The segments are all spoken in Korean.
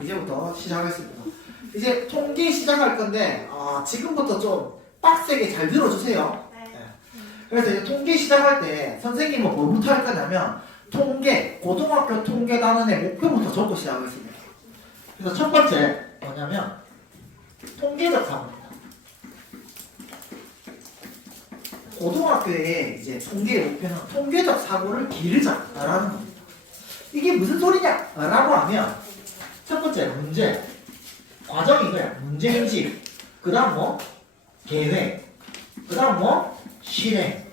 이제부터 시작하겠습니다. 이제 통계 시작할 건데 지금부터 좀 빡세게 잘 들어주세요. 네. 그래서 이제 통계 시작할 때 선생님은 뭐부터 할 거냐면 통계, 고등학교 통계 단원의 목표부터 적고 시작하겠습니다. 그래서 첫 번째 뭐냐면 통계적 사고입니다. 고등학교의 이제 통계의 목표는 통계적 사고를 기르자라는 겁니다. 이게 무슨 소리냐? 라고 하면 첫 번째 문제, 과정이 이거야. 문제인식, 그 다음 뭐 계획, 그 다음 뭐 실행.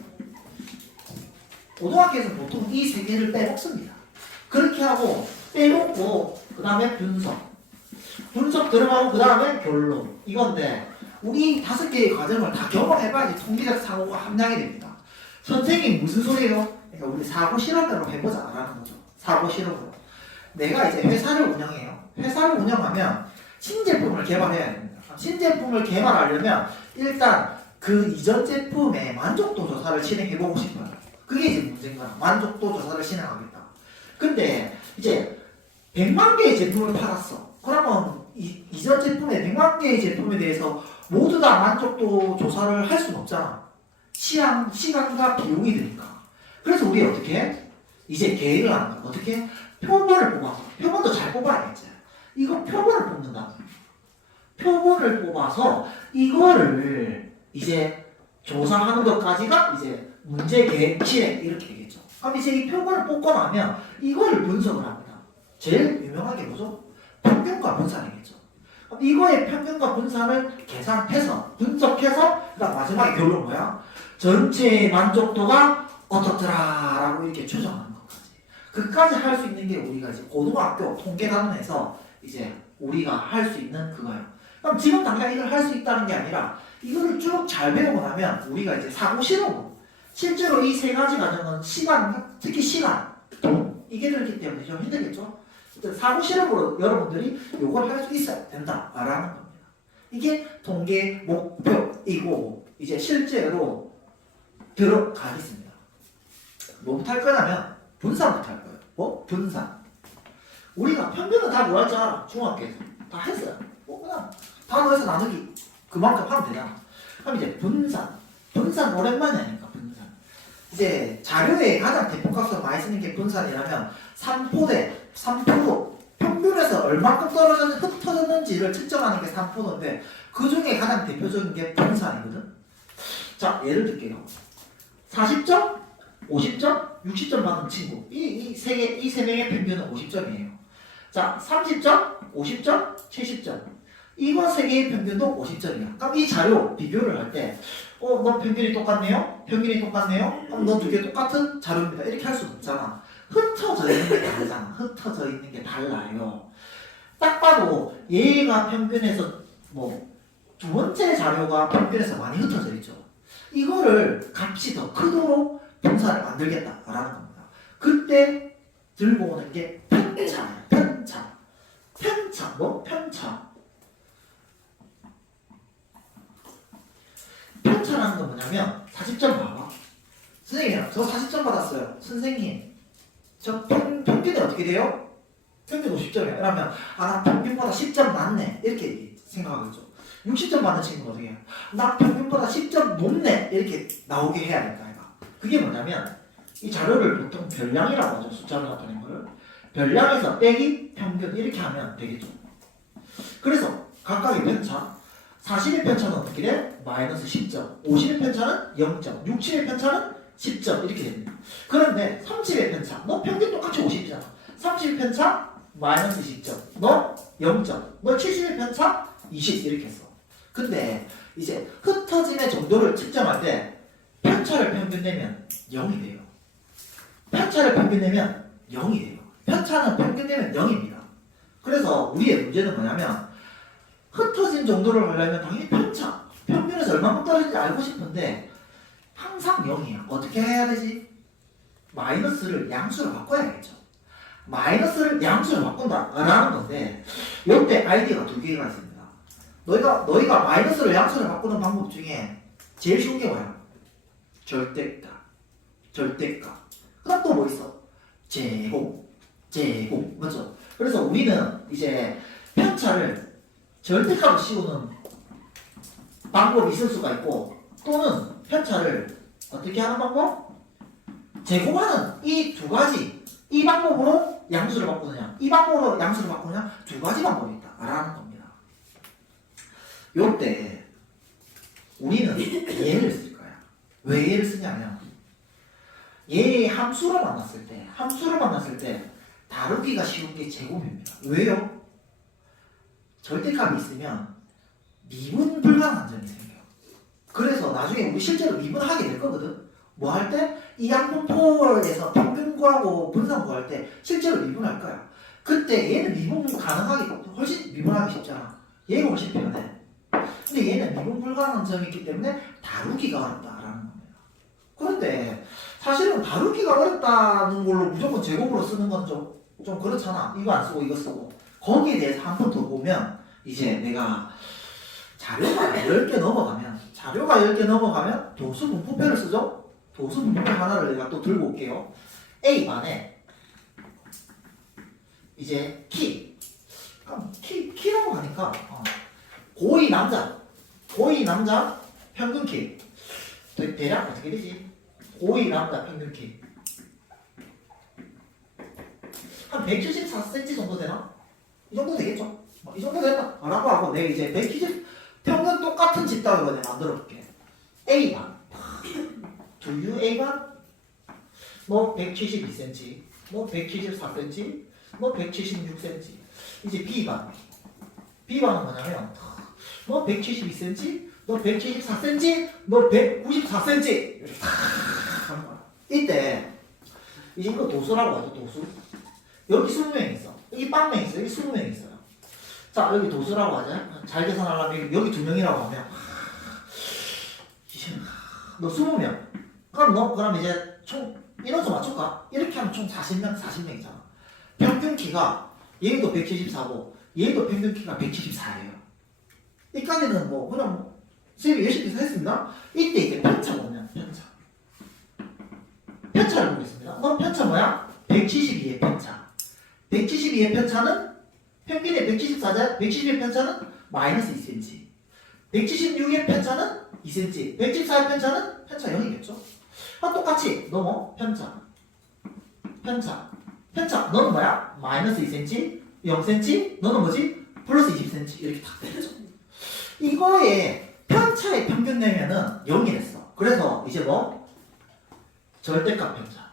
고등학교에서는 보통 이 세 개를 빼먹습니다. 그렇게 하고 빼먹고 그 다음에 분석 들어가고 그 다음에 결론. 이건데 우리 5개의 과정을 다 경험해봐야지 통계적 사고가 함량이 됩니다. 선생님이 무슨 소리예요? 그러니까 우리 사고 실험으로 해보자 라는 거죠. 사고 실험으로. 내가 이제 회사를 운영해요. 회사를 운영하면 신제품을 개발해야 됩니다. 신제품을 개발하려면 일단 그 이전 제품의 만족도 조사를 진행해보고 싶어요. 그게 이제 문제인 거야. 만족도 조사를 진행하겠다. 근데 이제 100만 개의 제품을 팔았어. 그러면 이전 제품의 100만 개의 제품에 대해서 모두 다 만족도 조사를 할 수는 없잖아. 시간과 비용이 드니까. 그래서 우리 어떻게 해? 이제 계획을 하는 거야. 어떻게? 표본을 뽑아서. 표본도 잘 뽑아야겠지. 이거 표본을 뽑는다. 표본을 뽑아서 이거를 이제 조사하는 것까지가 이제 문제 계획 실행 이렇게 되겠죠. 그럼 이제 이 표본을 뽑고 나면 이거를 분석을 합니다. 제일 유명한 게 뭐죠? 평균과 분산이겠죠. 그럼 이거의 평균과 분산을 계산해서 분석해서 그다음 마지막에 결론 뭐야? 전체의 만족도가 어떻더라라고 이렇게 추정하는 것까지. 그까지 할 수 있는 게 우리가 이제 고등학교 통계단원에서 이제 우리가 할 수 있는 그거예요. 그럼 지금 당장 이걸 할 수 있다는 게 아니라 이거를 쭉 잘 배우고 나면 우리가 이제 사고 실험으로 실제로 이 세 가지 과정은 시간, 특히 시간, 돈 이게 들기 때문에 좀 힘들겠죠. 사고 실험으로 여러분들이 이걸 할 수 있어야 된다라는 겁니다. 이게 통계 목표이고 이제 실제로 들어가겠습니다. 뭐부터 할 거냐면 분산부터 할 거예요. 뭐? 분산. 우리가 평균은 다 뭐할지 알아? 중학교에서 다 했어요. 그냥 단어에서 나누기 그만큼 하면 되잖아. 그럼 이제 분산 오랜만에 하니까 분산. 이제 자료에 가장 대폭각성 많이 쓰는 게 분산이라면 3포도 평균에서 얼마큼 흩어졌는지를 측정하는 게 3포도인데 그 중에 가장 대표적인 게 분산이거든. 자, 예를 들게요. 40점, 50점, 60점 받은 친구. 이 세 명의 평균은 50점이에요. 자, 30점, 50점, 70점. 이거 세 개의 평균도 50점이야. 그럼 이 자료 비교를 할 때, 너 평균이 똑같네요? 평균이 똑같네요? 그럼 너 두 개 똑같은 자료입니다. 이렇게 할 수는 없잖아. 흩어져 있는 게 다르잖아. 흩어져 있는 게 달라요. 딱 봐도 얘가 평균에서 두 번째 자료가 평균에서 많이 흩어져 있죠. 이거를 값이 더 크도록 분산을 만들겠다라는 겁니다. 그때 들고 오는 게 편차예요. 편차. 편차라는 건 뭐냐면 40점 봐봐. 선생님, 저 40점 받았어요. 선생님, 저 평균이 어떻게 돼요? 평균 50점이야. 그러면 나 평균보다 10점 낮네. 이렇게 생각하겠죠. 60점 받는 친구는 어떻게 해요? 나 평균보다 10점 높네. 이렇게 나오게 해야 될까? 그게 뭐냐면 이 자료를 보통 별량이라고 하죠. 숫자로 나타낸 거를. 별량에서 빼기 평균 이렇게 하면 되겠죠. 그래서 각각의 편차 40의 편차는 어떻게 돼? 마이너스 10점 50의 편차는 0점 60의 편차는 10점 이렇게 됩니다. 그런데 30의 편차 너 평균 똑같이 50이잖아. 30의 편차 마이너스 10점 너 0점 너 70의 편차 20 이렇게 했어. 근데 이제 흩어짐의 정도를 측정할 때 편차를 평균 내면 0이 돼요. 편차를 평균 내면 0이 돼요. 편차는 평균 내면 0입니다. 그래서 우리의 문제는 뭐냐면 흩어진 정도를 하려면 당연히 편차, 평균에서 얼마큼 떨어지는지 알고 싶은데 항상 0이야. 어떻게 해야 되지? 마이너스를 양수로 바꿔야겠죠. 마이너스를 양수로 바꾼다라는 건데 이때 아이디어가 두 개가 있습니다. 너희가 마이너스를 양수로 바꾸는 방법 중에 제일 쉬운 게 뭐야? 절대값. 그 다음 또 뭐 있어? 제곱. 맞죠? 그래서 우리는 이제 편차를 절대값을 씌우는 방법이 있을 수가 있고 또는 편차를 어떻게 하는 방법? 제곱하는 이 두 가지 이 방법으로 양수를 바꾸느냐 이 방법으로 양수를 바꾸느냐 두 가지 방법이 있다라는 겁니다. 요때 우리는 얘를 쓸 거야. 왜 얘를 쓰냐면 얘의 함수를 만났을 때 다루기가 쉬운 게 제곱입니다. 왜요? 절대값이 있으면 미분 불가능한 점이 생겨요. 그래서 나중에 우리 실제로 미분하게 될 거거든. 뭐 할 때? 이 양분포에서 평균 구하고 분산 구할 때 실제로 미분할 거야. 그때 얘는 미분 가능하기 훨씬 미분하기 쉽잖아. 얘가 훨씬 편해. 근데 얘는 미분 불가능한 점이 있기 때문에 다루기가 어렵다라는 겁니다. 그런데 사실은 다루기가 어렵다는 걸로 무조건 제곱으로 쓰는 건 좀 그렇잖아. 이거 안 쓰고 이거 쓰고. 거기에 대해서 한 번 더 보면 이제 내가 자료가 10개 넘어가면 도수 분포표를 쓰죠? 도수 분포표 하나를 내가 또 들고 올게요. A반에 이제 키라고 하니까 고2 남자 평균 키 대략 어떻게 되지? 고2 남자 평균 키 한 174cm 정도 되나? 이 정도 되겠죠? 이 정도 된다 라고 하고 내가 이제 170 평균 똑같은 집단으로 내가 만들어 볼게. A반 Do you A반? 뭐 172cm 뭐 174cm 뭐 176cm 이제 B반은 뭐냐면 뭐 172cm 너 174cm 너 194cm 이렇게 탁 하는 거야. 이때 이제 이거 도수라고 하죠. 도수. 여기 20명 있어. 여기 빵명 있어. 여기 20명 있어요. 자 여기 도수라고 하자. 잘 계산하려면 여기 2명이라고 하면 너 20명 그럼 이제 총 인원수 맞출까? 이렇게 하면 총 40명이잖아. 평균 키가 얘도 174고 얘도 평균 키가 174예요. 이까지는 뭐 그냥 쌤이 열심히 했습니다. 이때 이제 편차 보면 편차를 보겠습니다. 그럼 편차 뭐야? 172의 편차. 172의 편차는 평균의 174자 172의 편차는 마이너스 2cm. 176의 편차는 2cm. 114의 편차는 편차 0이겠죠? 똑같이 너 뭐? 편차 너는 뭐야? 마이너스 2cm 0cm 너는 뭐지? 플러스 20cm 이렇게 딱 되죠. 이거에 편차의 평균 내면은 0이 됐어. 그래서 이제 뭐? 절대값 편차.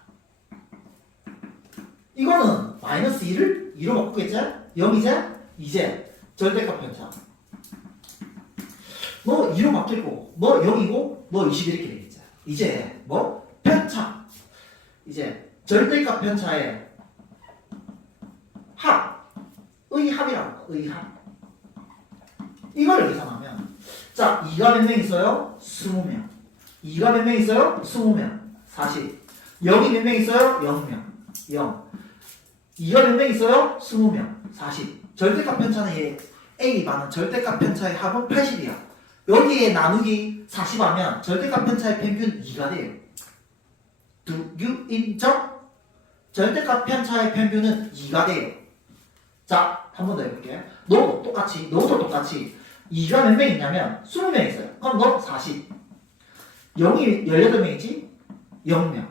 이거는 마이너스 2를 2로 바꾸겠지? 0이제? 이제 절대값 편차. 너 2로 바뀔 거고, 너 0이고, 너 20 이렇게 되겠지. 이제 뭐? 편차. 이제 절대값 편차의 합이라고 의합. 이걸 계산하면 자 2가 몇 명 있어요? 20명. 2가 몇 명 있어요? 20명. 40. 0이 몇 명 있어요? 0명. 0. 2가 몇 명 있어요? 20명. 40. 절대값 편차는 A반은 절대값 편차의 합은 80이야. 여기에 나누기 40하면 절대값 편차의 평균 2가 돼요. Do you 인정? 절대값 편차의 평균은 2가 돼요. 자, 한 번 더 해볼게. 너도 똑같이 2가 몇 명 있냐면 20명 있어요. 그럼 너 40. 0이 18명이지? 0명.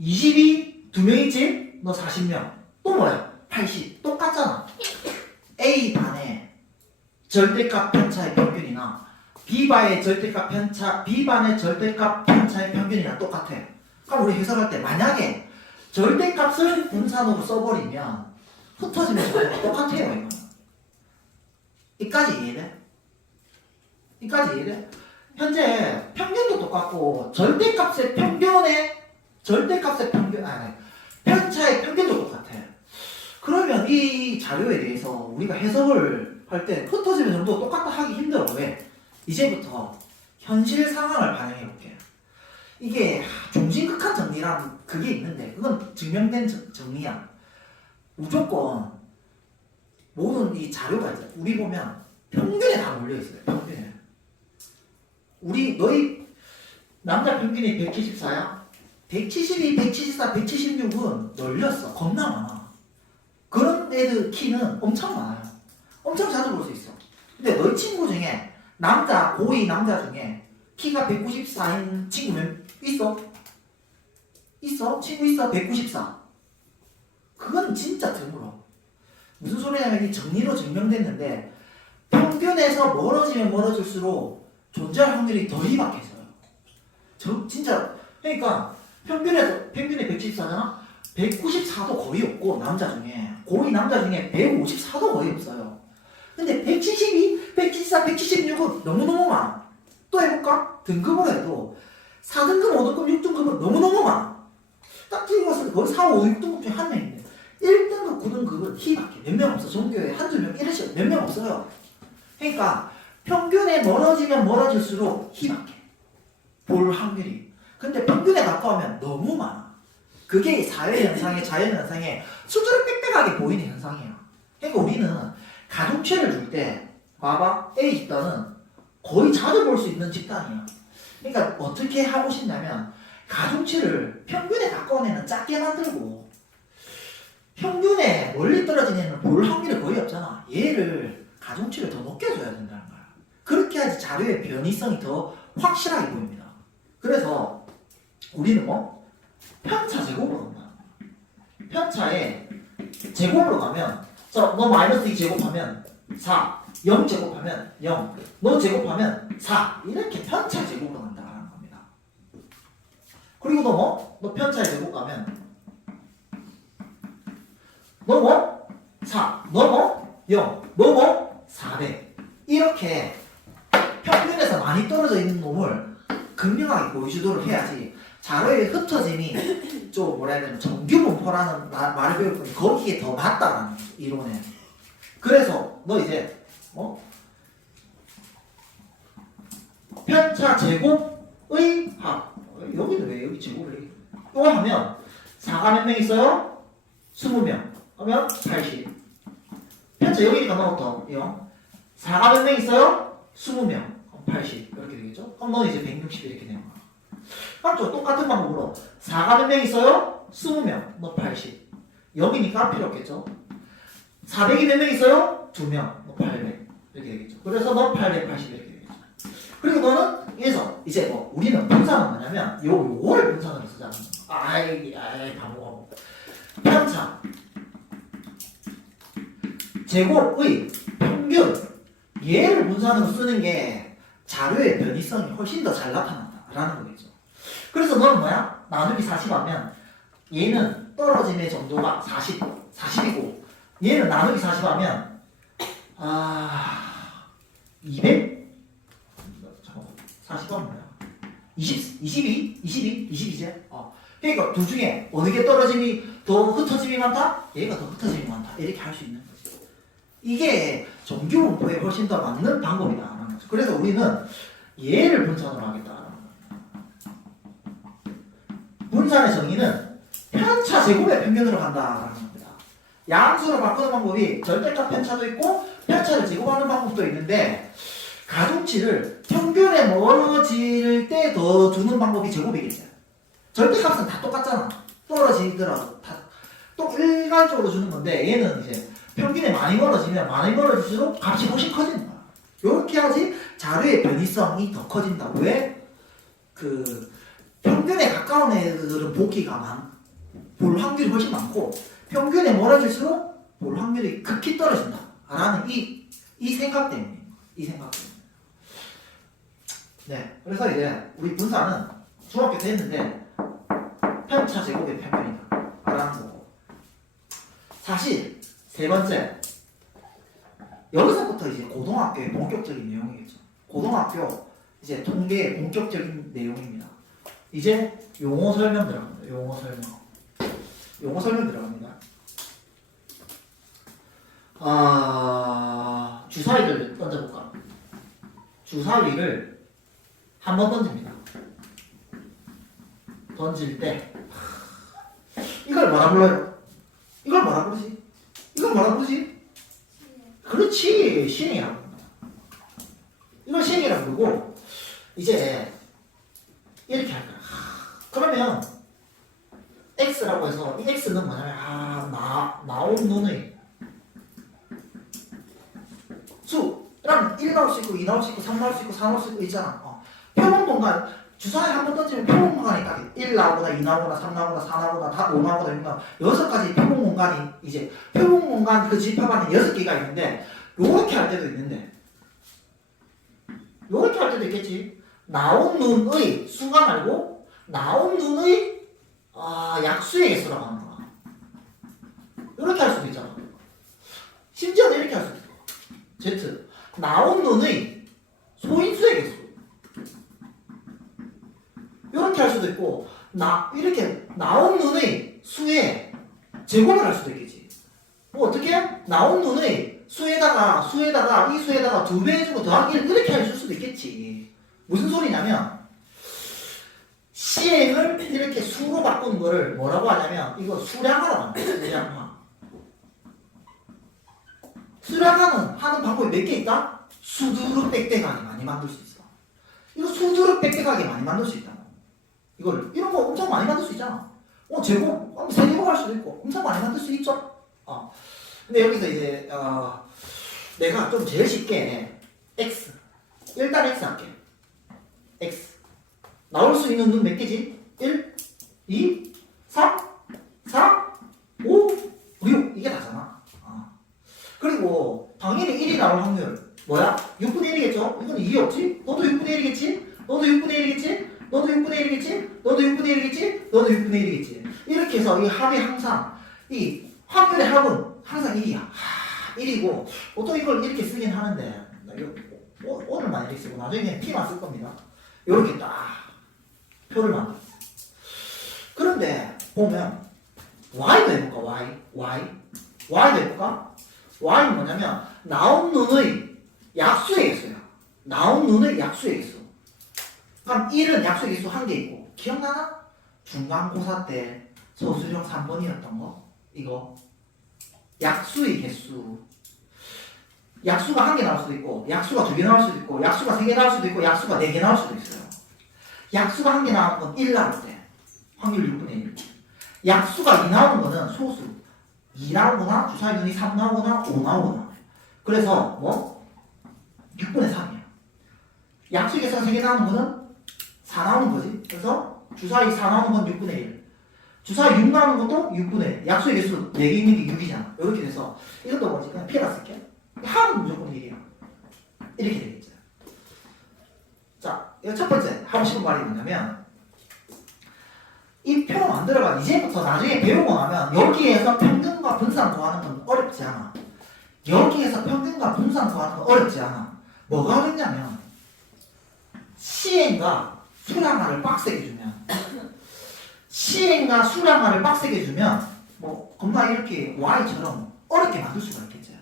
20이 2명 있지? 너 40명. 또 뭐야? 80. 똑같잖아. A반의 절대값 편차의 평균이나 B반의 절대값 편차의 평균이랑 똑같아. 그럼 우리 해석할 때 만약에 절대값을 분산으로 써버리면 흩어지면 똑같아요. 이거는. 이까지 이해돼? 현재 평균도 똑같고 편차의 평균도 똑같아. 그러면 이 자료에 대해서 우리가 해석을 할 때 흩어지면 정도 똑같다 하기 힘들어. 왜? 이제부터 현실 상황을 반영해 볼게요. 이게 종진극한 정리란 그게 있는데 그건 증명된 정리야. 무조건 모든 이 자료가 있어요. 우리 보면 평균에 다 몰려있어요. 평균에. 너희 남자 평균이 174야? 172, 174, 176은 널렸어. 겁나 많아. 이런 애들 키는 엄청 많아요. 엄청 자주 볼 수 있어. 근데 너희 친구 중에 남자, 고2 남자 중에 키가 194인 친구면 있어? 있어? 친구 있어? 194. 그건 진짜 드물어. 무슨 소리냐면 이 정리로 증명됐는데 평균에서 멀어지면 멀어질수록 존재할 확률이 더 희박해져요. 진짜 그러니까 평균에 174잖아? 194도 거의 없고 남자 중에 고2 남자 중에 154도 거의 없어요. 근데 172, 174, 176은 너무너무 많아. 또 해볼까? 등급으로 해도 4등급, 5등급, 6등급은 너무너무 많아. 딱 찍어봤을 때 거의 4, 5, 6등급 중에 한 명인데 1등급, 9등급은 희박해. 몇 명 없어. 전교에 한두 명, 이래씩 몇 명 없어요. 그러니까 평균에 멀어지면 멀어질수록 희박해. 볼 확률이. 근데 평균에 가까우면 너무 많아. 그게 사회현상의 자연현상의 수두룩 빽빽하게 보이는 현상이야. 그러니까 우리는 가중치를 줄 때 봐봐 A 집단은 거의 자주 볼 수 있는 집단이야. 그러니까 어떻게 하고 싶냐면 가중치를 평균에 가까운 애는 작게 만들고 평균에 멀리 떨어진 애는 볼 확률이 거의 없잖아. 얘를 가중치를 더 높게 줘야 된다는 거야. 그렇게 해야지 자료의 변이성이 더 확실하게 보입니다. 그래서 우리는 뭐? 편차 제곱으로 간다. 편차에 제곱으로 가면 너 마이너스 2 제곱하면 4, 0 제곱하면 0, 너 제곱하면 4 이렇게 편차 제곱으로 간다는 겁니다. 그리고 너 뭐? 너 편차에 제곱 가면 너 뭐? 4, 너 뭐? 0, 너 뭐? 400 이렇게 평균에서 많이 떨어져 있는 놈을 극명하게 보여주도록 해야지 자료의 흩어짐이 좀 뭐라 해야 되나 정규분포라는 말을 배울 건데 거기에 더 맞다라는 이론에. 그래서 너 이제 편차 제곱의 합 여기는 왜 여기 제곱을 해? 또 하면 4가 몇 명 있어요? 20명 하면 80. 편차 여기니까 너부터 0. 4가 몇 명 있어요? 20명 80 이렇게 되겠죠? 그럼 너는 이제 160 이렇게 되는 거야. 맞죠? 똑같은 방법으로 4가 몇 명 있어요? 20명 너 80. 0이니까 필요 없겠죠? 400이 몇 명 있어요? 2명 너 800 이렇게 되겠죠. 그래서 너 880 이렇게 되겠죠. 그리고 너는 여기서 이제 뭐 우리는 분산은 뭐냐면 요거를 분산으로 쓰자는 거야. 아이 바보. 편차 제곱의 평균 얘를 분산으로 쓰는 게 자료의 변이성이 훨씬 더 잘 나타난다라는 거겠죠. 그래서 너는 뭐야? 나누기 40하면 얘는 떨어짐의 정도가 40이고 얘는 나누기 40하면 200? 잠깐만 40하면 뭐야? 22제? 그러니까 둘 중에 어느 게 떨어짐이 더 흩어짐이 많다? 얘가 더 흩어짐이 많다 이렇게 할 수 있는 거지. 이게 정규분포에 훨씬 더 맞는 방법이다라는 거죠. 그래서 우리는 얘를 분산으로 하겠다라는 거예요. 분산의 정의는 편차 제곱의 평균으로 간다라는 겁니다. 양수로 바꾸는 방법이 절대값 편차도 있고 편차를 제곱하는 방법도 있는데 가중치를 평균에 멀어질 때 더 주는 방법이 제곱이겠죠. 절대값은 다 똑같잖아. 떨어지더라도 다 일괄적으로 주는 건데 얘는 이제 평균에 많이 멀어지면 많이 멀어질수록 값이 훨씬 커지는 거야. 이렇게 해야지 자료의 변이성이 더 커진다. 왜? 평균에 가까운 애들은 보기가 볼 확률이 훨씬 많고 평균에 멀어질수록 볼 확률이 극히 떨어진다. 라는 이 생각 때문에. 이 생각 때문에. 네. 그래서 이제 우리 분산은 중학교 때 했는데 편차 제곱의 평균이다. 라는 거고. 사실 세 번째 여기서부터 이제 고등학교의 본격적인 내용이겠죠. 고등학교 이제 통계의 본격적인 내용입니다. 이제 용어 설명 들어갑니다. 용어 설명 들어갑니다. 주사위를 던져볼까? 주사위를 한 번 던집니다. 던질 때 이걸 뭐라 불러요? 이걸 뭐라 부르지? 이걸 뭐라 부르지? 그렇지, 시행이라고. 이걸 시행이라고 부르고 이제 이렇게 할 거야. 그러면 x라고 해서 이 x는 뭐냐면 나온 눈의 1 나올 수 있고 2 나올 수 있고 3 나올 수 있고 4 나올 수 있고 있잖아. 표본 공간 주사위 한 번 던지면 표본 공간이 딱 1 나오거나 2 나오거나 3 나오거나 4 나오거나 5 나오거나 6 나오거나 6가지 표본 공간이 이제 표본 공간 그 집합 안에 6개가 있는데 요렇게 할 때도 있는데 요렇게 할 때도 있겠지. 나온 눈의 수가 말고 나온 눈의 약수의 개수라고 하는 거야. 요렇게 할 수도 있잖아. 심지어는 이렇게 할 수도 있고 Z 나온 눈의 소인수의 개수 이렇게 할 수도 있고 이렇게 나온 눈의 수의 제곱을 할 수도 있겠지. 뭐 어떻게 나온 눈의 수에다가 이 수에다가 2배 해주고 더하기를 이렇게 해줄 수도 있겠지. 무슨 소리냐면 시행을 이렇게 수로 바꾸는 거를 뭐라고 하냐면 이거 수량화라고 합니다. 수량화는 하는 방법이 몇 개 있다? 수두룩 빽빽하게 많이 만들 수 있어. 이거 수두룩 빽빽하게 많이 만들 수 있다. 이런 거 엄청 많이 만들 수 있잖아. 제곱, 세제곱 할 수도 있고 엄청 많이 만들 수 있죠. 근데 여기서 이제 내가 좀 제일 쉽게 X 일단 X 할게. X 나올 수 있는 눈 몇 개지? 1, 2, 3, 4, 5, 6 이게 다잖아. 그리고 당연히 1이 나올 확률 뭐야? 6분의 1이겠죠? 이건 2이 없지? 너도 6분의 1이겠지? 너도 6분의 1이겠지? 너도 6분의 1이겠지? 너도 6분의 1이겠지? 너도 6분의 1이겠지? 이렇게 해서 이 합이 항상 이 확률의 합은 항상 1이야. 1이고 보통 이걸 이렇게 쓰긴 하는데 오늘만 이렇게 쓰고 나중에 그냥 P만 쓸 겁니다. 이렇게 딱 표를 만들었어요. 그런데 보면 Y도 해볼까? Y도 해볼까? Y는 뭐냐면 나온 눈의 약수의 개수야. 나온 눈의 약수의 개수. 그럼 1은 약수의 개수 1개 있고 기억나나? 중간고사 때 서술형 3번이었던 거 이거 약수의 개수. 약수가 1개 나올 수도 있고 약수가 2개 나올 수도 있고 약수가 3개 나올 수도 있고 약수가 4개 나올 수도 있어요. 약수가 1개 나오는 건 1 나올 때 확률 6분의 1. 약수가 2 나오는 거는 소수. 2 나오거나 주사위 눈이 3 나오거나 5 나오거나. 그래서 6분의 3이야. 약수의 개수가 3개 나오는 거는 4 나오는 거지. 그래서 주사위 4 나오는 건 6분의 1. 주사위 6 나오는 것도 6분의 1. 약수의 개수 4개 있는 게 6이잖아. 이렇게 돼서 이것도 뭐지? 그냥 P라 쓸게. 합은 무조건 1이야. 이렇게 되겠죠. 자, 이거 첫 번째 하고 싶은 말이 뭐냐면 이 표 만들어봐. 이제부터 나중에 배우고 나면 여기에서 평균과 분산 구하는 건 어렵지 않아. 여기에서 평균과 분산 구하는 건 어렵지 않아. 뭐가 어렵냐면 시행과 수량화를 빡세게 주면 겁나 이렇게 Y처럼 어렵게 만들 수가 있겠죠.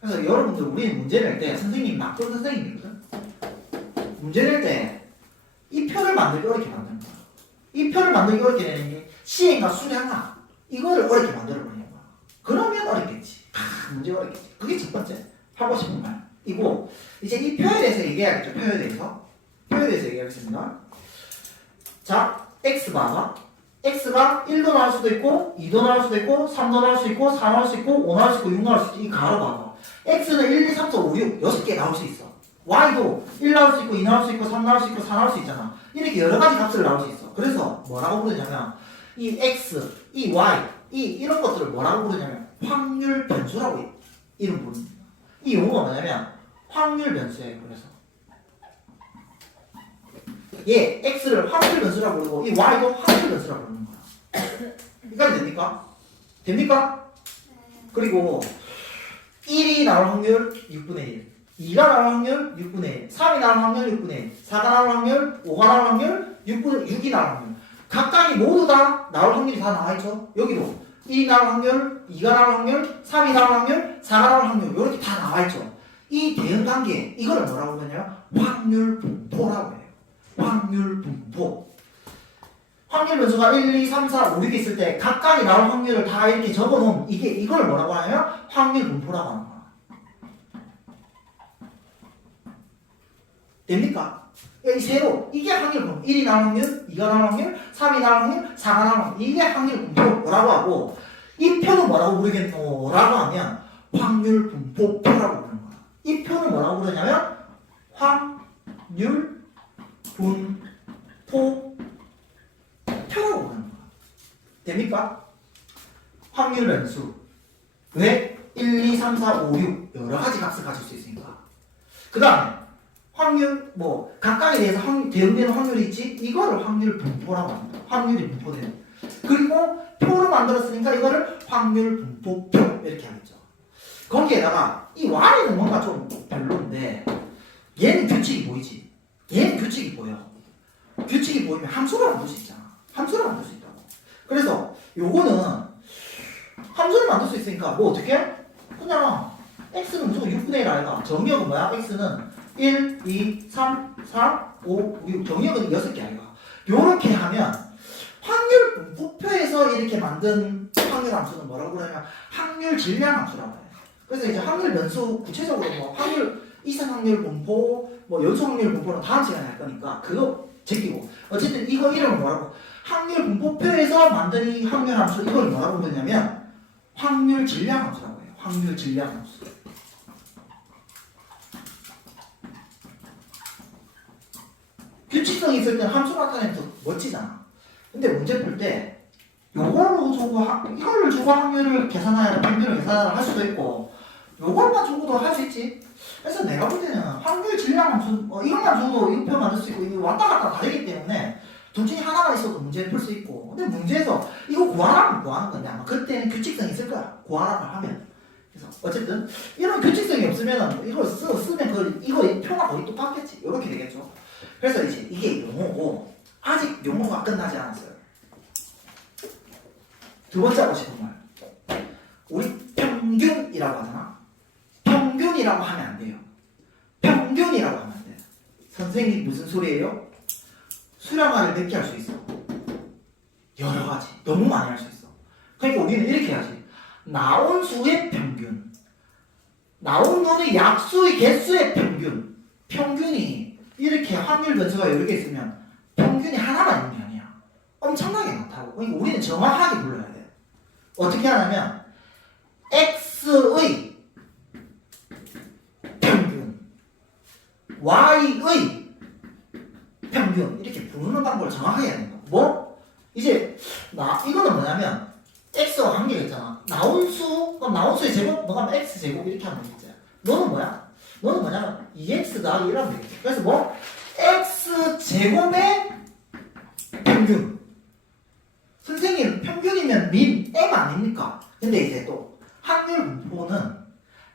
그래서 여러분들 우리 문제 낼 때 선생님 나쁜 선생님이거든. 문제 낼 때 이 표를 만들기 어렵게 만드는 거야. 이 표를 만들기 어렵게 되는 게 시행과 수량화 이거를 어렵게 만들어버리는 거야. 그러면 어렵겠지. 문제가 어렵겠지. 그게 첫 번째 하고 싶은 말이고 이제 이 표에 대해서 얘기해야겠죠. 표에 대해서 얘기하겠습니다. 자, X 봐봐. X가 1도 나올 수도 있고 2도 나올 수도 있고 3도 나올 수 있고 4 나올 수 있고 5 나올 수 있고 6 나올 수 있고 이 가로 봐봐. X는 1, 2, 3, 4, 5, 6 6개 나올 수 있어. Y도 1 나올 수 있고 2 나올 수 있고 3 나올 수 있고 4 나올 수 있잖아. 이렇게 여러 가지 값을 나올 수 있어. 그래서 뭐라고 부르냐면 이 X, 이 Y, 이런 것들을 뭐라고 부르냐면 확률 변수라고 이름 부릅니다. 이 용어가 뭐냐면 확률 변수예요. 그래서 얘 X를 확률 변수라고 부르고 이 Y도 확률 변수라고 부르는 거야. 이까지 됩니까? 됩니까? 그리고 1이 나올 확률 6분의 1 2가 나올 확률 6분의 1 3이 나올 확률 6분의 1 4가 나올 확률 5가 나올 확률 6이 나올 확률 각각이 모두 다 나올 확률이 다 나와있죠. 여기도 1이 나올 확률 2가 나올 확률 3이 나올 확률 4가 나올 확률 이렇게 다 나와있죠. 이 대응관계 이거를 뭐라고 그러냐면 확률 분포라고 해요. 확률 분포. 확률 변수가 1, 2, 3, 4, 5, 6 있을 때 각각이 나올 확률을 다 이렇게 적어놓은 이걸 뭐라고 하냐면 확률 분포라고 하는 거야. 됩니까? 이 세로 이게 확률 분포. 1이 나올 확률, 2가 나올 확률, 3이 나올 확률, 4가 나올 확률 이게 확률 분포라고 하고 이 표는 뭐라고 부르겠노라고 하면 확률 분포표라고 부르는 거야. 이 표는 뭐라고 부르냐면 확률, 분포, 표라고 하는 거야. 됩니까? 확률 변수. 왜? 1, 2, 3, 4, 5, 6 여러 가지 값을 가질 수 있으니까. 그 다음에 확률, 뭐 각각에 대해서 대응되는 확률이 있지? 이거를 확률 분포라고 합니다. 확률이 분포되는. 그리고 표를 만들었으니까 이거를 확률 분포표 이렇게 하겠죠. 거기에다가 이 y는 뭔가 좀 별론데 얘는 규칙이 보이지? 얘는 규칙이 보여. 규칙이 보이면 함수를 만들 수 있잖아. 함수를 만들 수 있다고. 그래서 요거는 함수를 만들 수 있으니까 뭐 어떻게 해? 그냥 x는 무조건 6분의 1 아이가. 정의역은 뭐야? x는 1, 2, 3, 4, 5, 6. 정의역은 6개 아이가. 요렇게 하면 확률 분포표에서 이렇게 만든 확률 함수는 뭐라고 그러냐면 확률 질량 함수라고 해요. 그래서 이제 확률 변수 구체적으로 뭐 확률 이상 확률 분포, 뭐 연소 확률 분포는 다음 시간에 할 거니까 그거 제끼고 어쨌든 이거 이름은 뭐라고? 확률 분포표에서 만든 이 확률 함수 이걸 뭐라고 부르냐면 확률 질량 함수라고 해요. 확률 질량 함수. 규칙성이 있을 때는 함수 나타내면 더 멋지잖아. 근데 문제 풀 때 요걸로 주고 이걸로 주고 확률을 계산하여 평균을 계산을 할 수도 있고 요걸만 주고도 할 수 있지. 그래서 내가 볼 때는 확률 질량 함수 이것만 줘도 이거 표 만들 수 있고 이거 왔다 갔다 다 되기 때문에 둘 중에 하나가 있어도 문제를 풀 수 있고. 근데 문제에서 이거 구하라면 구하는 건데 아마 그때는 규칙성이 있을 거야. 구하라고 하면. 그래서 어쨌든 이런 규칙성이 없으면 이걸 쓰면 이거 표가 거의 똑같겠지. 이렇게 되겠죠. 그래서 이제 이게 용어고 아직 용어가 끝나지 않았어요. 두 번째 하고 싶은 말. 우리 평균이라고 하잖아. 평균이라고 하면 안 돼요. 평균이라고 하면 안 돼요. 선생님 무슨 소리예요? 수량화를 몇 개 할 수 있어? 여러 가지. 너무 많이 할 수 있어. 그러니까 우리는 이렇게 해야지. 나온 수의 평균. 나온 놈의 약수의 개수의 평균. 평균이 이렇게 확률 변수가 여러 개 있으면 평균이 하나만 있는 게 아니야. 엄청나게 많다고. 그러니까 우리는 정확하게 불러야 돼. 어떻게 하냐면 x의 평균, y의 평균 이렇게 부르는 방법을 정확하게 해야 된다. 뭐? 이제 이거는 뭐냐면 x와 관계가 있잖아. 나온 수, 그럼 나온 수의 제곱, 너가 x 제곱 이렇게 하면 되겠지. 너는 뭐야? 너는 뭐냐면 2x 더하기 1하면 되겠지. 그래서 뭐? x 제곱의 평균. 선생님 평균이면 민 m 아닙니까? 근데 이제 또 확률 분포는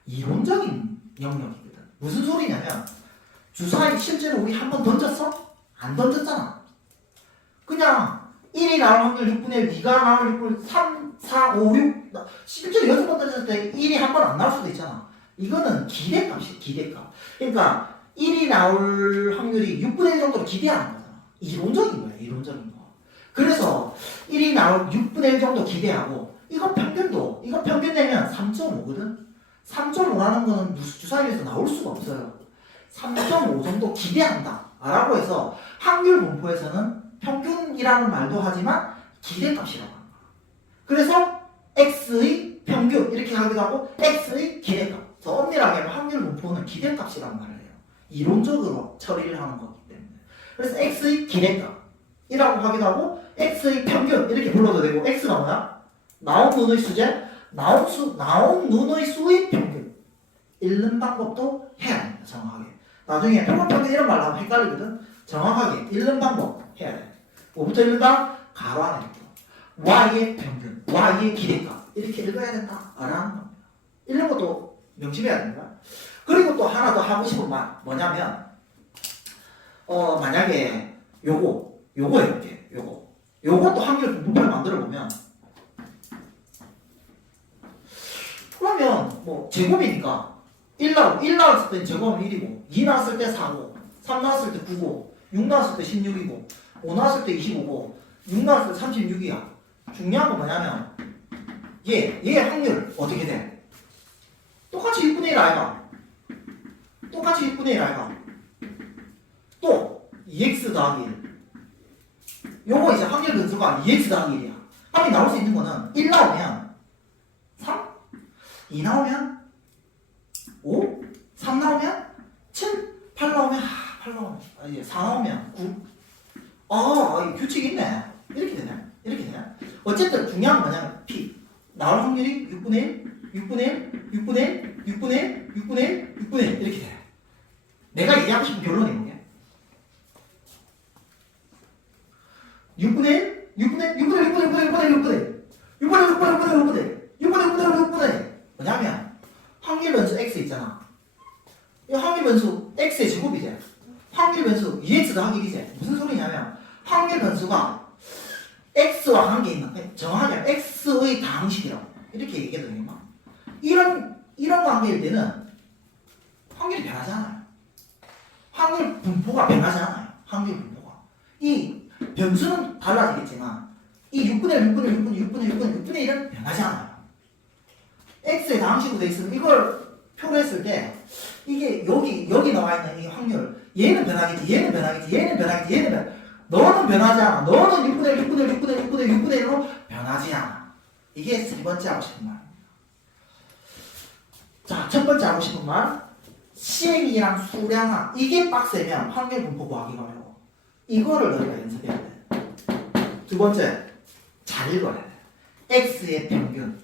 이론적인 영역이거든. 무슨 소리냐면 주사위 실제로 우리 한번 던졌어? 안 던졌잖아. 그냥 1이 나올 확률 6분의 1, 2가 나올 확률 3, 4, 5, 6 실제로 6번 던졌을 때 1이 한 번 안 나올 수도 있잖아. 이거는 기대값이야. 기대값. 그러니까 1이 나올 확률이 6분의 1 정도로 기대하는 거잖아. 이론적인 거야. 이론적인 거. 그래서 1이 나올 6분의 1 정도 기대하고 이거 평균 내면 3.5거든. 3.5라는 거는 주사위에서 나올 수가 없어요. 3.5 정도 기대한다 라고 해서 확률 분포에서는 평균이라는 말도 하지만 기대값이라고 합니다. 그래서 x의 평균 이렇게 하기도 하고 x의 기대값. 더 엄밀하게 하면 확률 분포는 기대값이라는 말을 해요. 이론적으로 처리를 하는 거기 때문에. 그래서 x의 기대값이라고 하기도 하고 x의 평균 이렇게 불러도 되고 x가 뭐야? 나온 눈의 수제, 나온 눈의 수의 평균 읽는 방법도 해야 됩니다. 정확하게. 나중에 평균 이런 말 하면 헷갈리거든. 정확하게 읽는 방법 해야 돼. 뭐부터 읽는다? 가로 안에 y의 평균, y의 기대값 이렇게 읽어야 된다 라는 겁니다. 읽는 것도 명심해야 됩니다. 그리고 또 하나 더 하고 싶은 말 뭐냐면 만약에 요거 해볼게. 요것도 확률 분포표를 만들어 보면 그러면 뭐 제곱이니까 1 나왔을 때 제곱은 1이고 2 나왔을 때 4고 3 나왔을 때 9고 6 나왔을 때 16이고 5 나왔을 때 25고 6 나왔을 때 36이야. 중요한 건 뭐냐면 얘 확률 어떻게 돼? 똑같이 6분의 1 아이가. 똑같이 6분의 1 아이가. 또 2x 더하기 1. 요거 이제 확률 변수가 2x 더하기 1이야. 합이 나올 수 있는 거는 1 나오면 3, 2 나오면 5, 3 나오면 7, 8 나오면 4 나오면 9. 이 규칙이 있네. 이렇게 되네. 이렇게 되네. 어쨌든 중요한 건 뭐냐면 P. 나올 확률이 6분의 1, 6분의 1, 6분의 1, 6분의 1, 6분의 1, 6분의 1 이렇게 돼. 내가 얘기하고 싶은 결론이 뭐게? 6분의 1, 6분의 1, 6분의 1, 6분의 1, 6분의 1, 6분의 1, 6분의 1, 6분의 1, 6분의 1. 뭐냐면 확률 변수 x 있잖아. 이 확률 변수 x의 제곱이지. 확률 변수 2x 더하기 1이지. 무슨 소리냐면 확률 변수가 x와 관계 있는, 정확하게 x의 다항식이라고 이렇게 얘기해도 되겠나? 이런 관계일 때는 확률이 변하지 않아요. 확률 분포가 변하지 않아요. 확률 분포가. 이 변수는 달라지겠지만 이 6분의 1, 6분의 1, 6분의 1, 6분의 1, 6분의 1은 변하지 않아요. x의 다항식으로 되어 있으면 이걸 표현했을 때 이게 여기 나와 있는 이 확률 얘는 변하겠지, 얘는 변하겠지, 얘는 변하겠지, 얘는 변하겠지. 너는 변하지 않아. 너는 6분의 1, 6분의 1, 6분의 1, 6분의 1, 6분의 1로 변하지 않아. 이게 세 번째 하고 싶은 말. 자, 첫 번째 하고 싶은 말. 시행이랑 수량화. 이게 빡세면 확률 분포 구하기가 어려워. 이거를 너희가 연습해야 돼. 두 번째, 잘 읽어야 돼. x의 평균,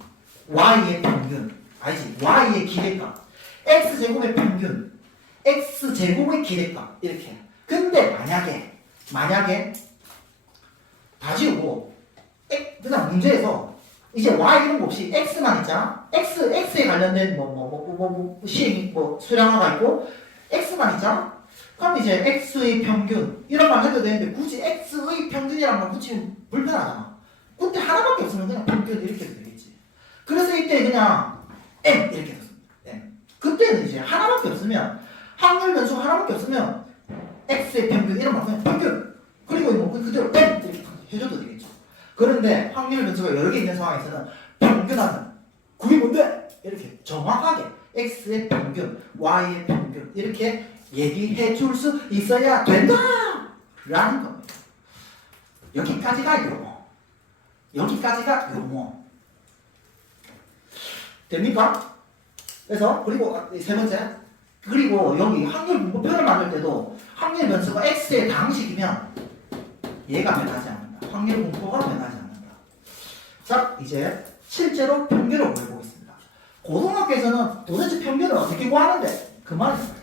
y의 평균. 아니지, y의 기대값. x제곱의 평균, x제곱의 기대값. 이렇게. 근데 만약에 다 지우고 그냥 문제에서 이제 y 이런 거 없이 x만 있잖아. x에 관련된 시행 수량화가 있고 x만 있잖아. 그럼 이제 x의 평균 이런 말 해도 되는데 굳이 x의 평균이라는 말 붙이면 불편하잖아. 그때 하나밖에 없으면 그냥 평균 이렇게 해도 되겠지. 그래서 이때 그냥 m 이렇게 됐습니다. m. 그때는 이제 하나밖에 없으면 확률 변수 하나밖에 없으면 x의 평균 이런 말 그냥 평균 그리고 뭐 그대로 m 이렇게 해줘도 되겠죠. 그런데 확률 변수가 여러 개 있는 상황에서는 평균하는 그게 뭔데? 이렇게 정확하게 x의 평균, y의 평균 이렇게 얘기해 줄 수 있어야 된다! 라는 겁니다. 여기까지가 용어. 여기까지가 용어. 됩니까? 그래서 그리고 세 번째 그리고 여기 확률 분포표를 만들 때도 확률 변수가 x의 다항식이면 얘가 변하지 않는다. 확률 분포가 변하지 않는다. 자, 이제 실제로 평균을 구해보겠습니다. 고등학교에서는 도대체 평균을 어떻게 구하는데? 그 말입니다.